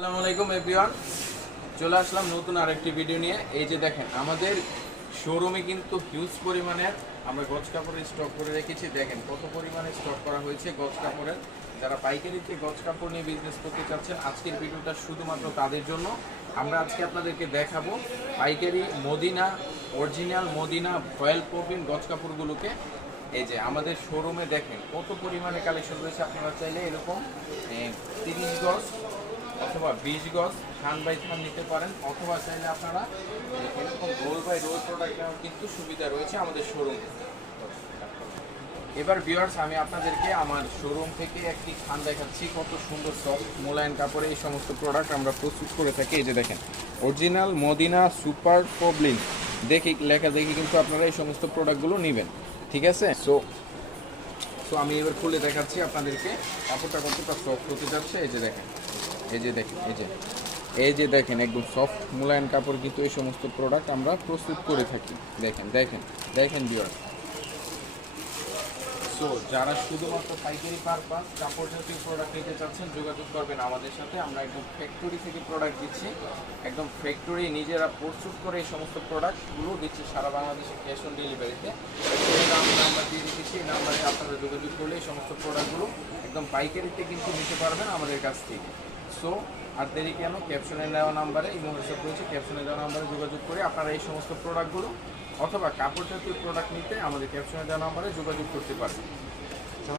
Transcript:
আসসালামু আলাইকুম এভরিওয়ান, চলে আসলাম নতুন আরেকটি ভিডিও নিয়ে। এই যে দেখেন, আমাদের শোরুমে কিন্তু হিউজ পরিমাণের আমরা গজ কাপড়ের স্টক করে রেখেছি। দেখেন কত পরিমাণে স্টক করা হয়েছে গজ কাপড়ের। যারা পাইকারিতে গজ কাপড় নিয়ে বিজনেস করতে চাচ্ছেন, আজকের ভিডিওটা শুধুমাত্র তাদের জন্য। আমরা আজকে আপনাদেরকে দেখাবো পাইকারি Medina, original Medina foil protein গজ কাপড়গুলোকে। এই যে আমাদের শোরুমে দেখেন কত পরিমাণে কালেকশন রয়েছে। আপনারা চাইলে এরকম 30 গজ অথবা 20 গজ থান বাই থান নিতে পারেন, অথবা চাইলে আপনারা এরকম রোল বাই রোল প্রোডাক্ট নেওয়ার কিন্তু সুবিধা রয়েছে আমাদের শোরুমে। এবার ভিউয়ার্স, আমি আপনাদেরকে আমার শোরুম থেকে একটি থান দেখাচ্ছি। কত সুন্দর সফট মোলায়েম কাপড়ে এই সমস্ত প্রোডাক্ট আমরা প্রস্তুত করে থাকি। এই যে দেখেন, অরিজিনাল মদিনা সুপার পবলিন দেখি লেখা দেখি কিন্তু আপনারা এই সমস্ত প্রোডাক্টগুলো নেবেন, ঠিক আছে? সো আমি এবার খুলে দেখাচ্ছি আপনাদেরকে কাপড়টা কতটা সফট হতে যাচ্ছে। এই যে দেখেন, এই যে দেখেন একদম সফট মোলায়েম কাপড় কিন্তু এই সমস্ত প্রোডাক্ট আমরা প্রস্তুত করে থাকি। দেখেন ভিউয়ার্স। সো যারা শুধুমাত্র পাইকারি পারপাস কাপড় জাতীয় প্রোডাক্ট নিতে চাচ্ছেন, যোগাযোগ করবেন আমাদের সাথে। আমরা একদম ফ্যাক্টরি থেকে প্রোডাক্ট দিচ্ছি, একদম ফ্যাক্টরি নিজেরা প্রস্তুত করে এই সমস্ত প্রোডাক্টগুলো দিচ্ছি সারা বাংলাদেশে ক্যাশ অন ডেলিভারিতে। আমি নাম্বার দিয়ে রেখেছি, এই নাম্বারে আপনারা যোগাযোগ করলে এই সমস্ত প্রোডাক্টগুলো একদম পাইকারিতে কিন্তু নিতে পারবেন আমাদের কাছ থেকে। সো আর দেরি কেন, ক্যাপশনে দেওয়া নাম্বারে হোয়াটসঅ্যাপ রয়েছে, ক্যাপশনে দেওয়া নাম্বারে যোগাযোগ করে আপনারা এই সমস্ত প্রোডাক্টগুলো অথবা কাপড় জাতীয় প্রোডাক্ট নিতে আমাদের ক্যাপশনে দেওয়া নাম্বারে যোগাযোগ করতে পারবেন।